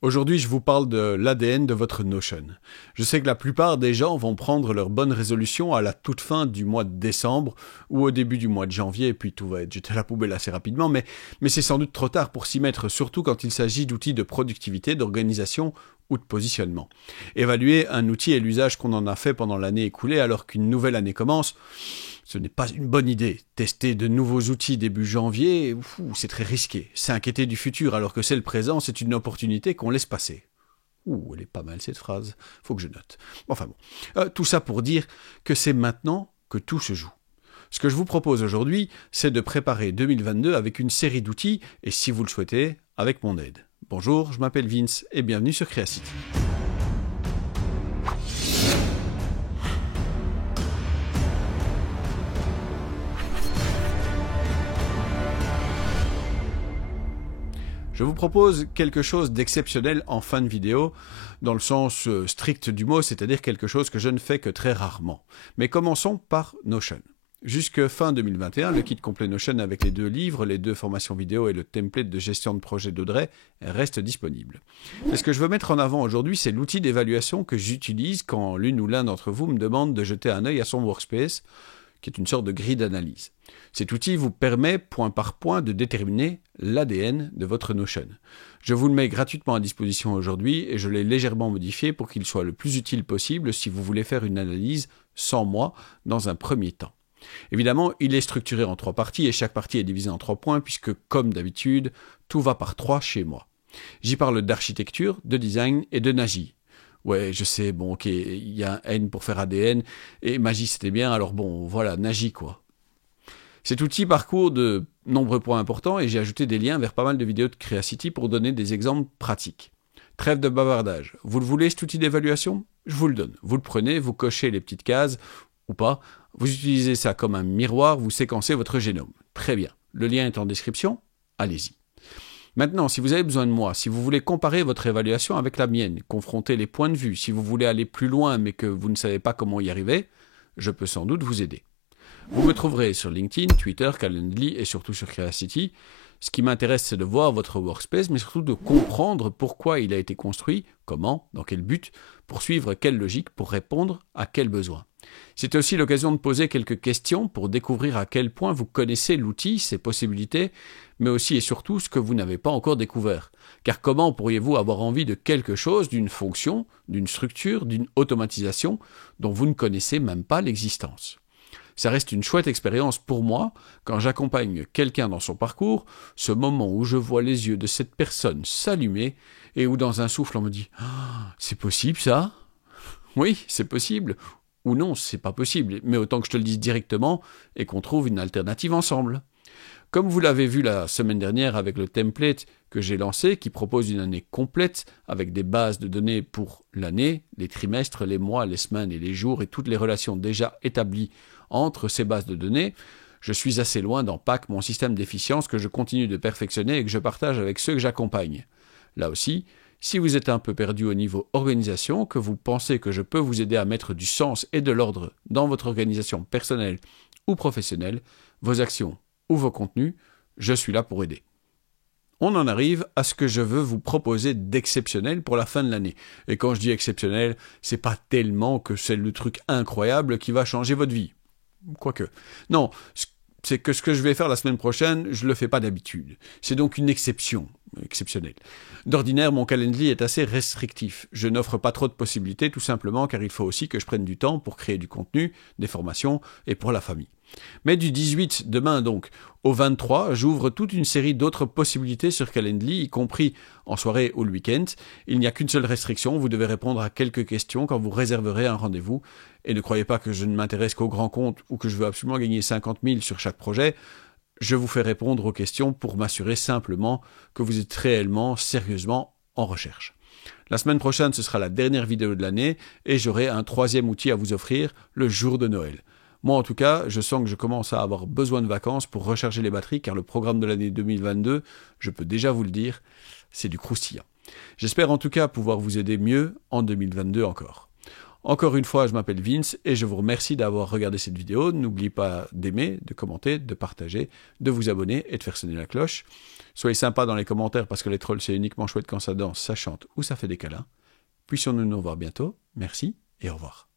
Aujourd'hui, je vous parle de l'ADN de votre Notion. Je sais que la plupart des gens vont prendre leurs bonnes résolutions à la toute fin du mois de décembre ou au début du mois de janvier, et puis tout va être jeté à la poubelle assez rapidement, mais c'est sans doute trop tard pour s'y mettre, surtout quand il s'agit d'outils de productivité, d'organisation ou de positionnement. Évaluer un outil et l'usage qu'on en a fait pendant l'année écoulée alors qu'une nouvelle année commence, ce n'est pas une bonne idée. Tester de nouveaux outils début janvier, c'est très risqué. S'inquiéter du futur alors que c'est le présent, c'est une opportunité qu'on laisse passer. Elle est pas mal cette phrase, faut que je note. Enfin bon, tout ça pour dire que c'est maintenant que tout se joue. Ce que je vous propose aujourd'hui, c'est de préparer 2022 avec une série d'outils et si vous le souhaitez, avec mon aide. Bonjour, je m'appelle Vince et bienvenue sur Creacity. Je vous propose quelque chose d'exceptionnel en fin de vidéo, dans le sens strict du mot, c'est-à-dire quelque chose que je ne fais que très rarement. Mais commençons par Notion. Jusque fin 2021, le kit complet Notion avec les 2 livres, les 2 formations vidéo et le template de gestion de projet d'Audrey reste disponible. Et ce que je veux mettre en avant aujourd'hui, c'est l'outil d'évaluation que j'utilise quand l'une ou l'un d'entre vous me demande de jeter un œil à son workspace, qui est une sorte de grille d'analyse. Cet outil vous permet, point par point, de déterminer l'ADN de votre Notion. Je vous le mets gratuitement à disposition aujourd'hui et je l'ai légèrement modifié pour qu'il soit le plus utile possible si vous voulez faire une analyse sans moi dans un premier temps. Évidemment, il est structuré en 3 parties et chaque partie est divisée en 3 points puisque, comme d'habitude, tout va par 3 chez moi. J'y parle d'architecture, de design et de magie. Ouais, je sais, bon, ok, il y a un N pour faire ADN, et magie c'était bien, alors bon, voilà, Nagie quoi. Cet outil parcourt de nombreux points importants et j'ai ajouté des liens vers pas mal de vidéos de Creacity pour donner des exemples pratiques. Trêve de bavardage. Vous le voulez cet outil d'évaluation ? Je vous le donne. Vous le prenez, vous cochez les petites cases, ou pas, vous utilisez ça comme un miroir, vous séquencez votre génome. Très bien. Le lien est en description, allez-y. Maintenant, si vous avez besoin de moi, si vous voulez comparer votre évaluation avec la mienne, confronter les points de vue, si vous voulez aller plus loin mais que vous ne savez pas comment y arriver, je peux sans doute vous aider. Vous me trouverez sur LinkedIn, Twitter, Calendly et surtout sur Creacity. Ce qui m'intéresse, c'est de voir votre workspace, mais surtout de comprendre pourquoi il a été construit, comment, dans quel but, pour suivre quelle logique, pour répondre à quel besoin. C'est aussi l'occasion de poser quelques questions pour découvrir à quel point vous connaissez l'outil, ses possibilités, mais aussi et surtout ce que vous n'avez pas encore découvert. Car comment pourriez-vous avoir envie de quelque chose, d'une fonction, d'une structure, d'une automatisation dont vous ne connaissez même pas l'existence ? Ça reste une chouette expérience pour moi quand j'accompagne quelqu'un dans son parcours, ce moment où je vois les yeux de cette personne s'allumer et où dans un souffle on me dit « C'est possible ça ?» Oui, c'est possible. Ou non, c'est pas possible, mais autant que je te le dise directement et qu'on trouve une alternative ensemble. Comme vous l'avez vu la semaine dernière avec le template que j'ai lancé, qui propose une année complète avec des bases de données pour l'année, les trimestres, les mois, les semaines et les jours et toutes les relations déjà établies entre ces bases de données, je suis assez loin dans PAC, mon système d'efficience que je continue de perfectionner et que je partage avec ceux que j'accompagne. Là aussi, si vous êtes un peu perdu au niveau organisation, que vous pensez que je peux vous aider à mettre du sens et de l'ordre dans votre organisation personnelle ou professionnelle, vos actions ou vos contenus, je suis là pour aider. On en arrive à ce que je veux vous proposer d'exceptionnel pour la fin de l'année. Et quand je dis exceptionnel, c'est pas tellement que c'est le truc incroyable qui va changer votre vie. Quoique. Non, c'est que ce que je vais faire la semaine prochaine, je ne le fais pas d'habitude. C'est donc une exception, exceptionnelle. D'ordinaire, mon calendrier est assez restrictif. Je n'offre pas trop de possibilités, tout simplement car il faut aussi que je prenne du temps pour créer du contenu, des formations et pour la famille. Mais du 18, demain donc, au 23, j'ouvre toute une série d'autres possibilités sur Calendly, y compris en soirée ou le week-end. Il n'y a qu'une seule restriction, vous devez répondre à quelques questions quand vous réserverez un rendez-vous. Et ne croyez pas que je ne m'intéresse qu'aux grands comptes ou que je veux absolument gagner 50 000 sur chaque projet. Je vous fais répondre aux questions pour m'assurer simplement que vous êtes réellement, sérieusement en recherche. La semaine prochaine, ce sera la dernière vidéo de l'année et j'aurai un 3e outil à vous offrir le jour de Noël. Moi, en tout cas, je sens que je commence à avoir besoin de vacances pour recharger les batteries car le programme de l'année 2022, je peux déjà vous le dire, c'est du croustillant. J'espère en tout cas pouvoir vous aider mieux en 2022 encore. Encore une fois, je m'appelle Vince et je vous remercie d'avoir regardé cette vidéo. N'oubliez pas d'aimer, de commenter, de partager, de vous abonner et de faire sonner la cloche. Soyez sympa dans les commentaires parce que les trolls, c'est uniquement chouette quand ça danse, ça chante ou ça fait des câlins. Puissions-nous nous revoir bientôt. Merci et au revoir.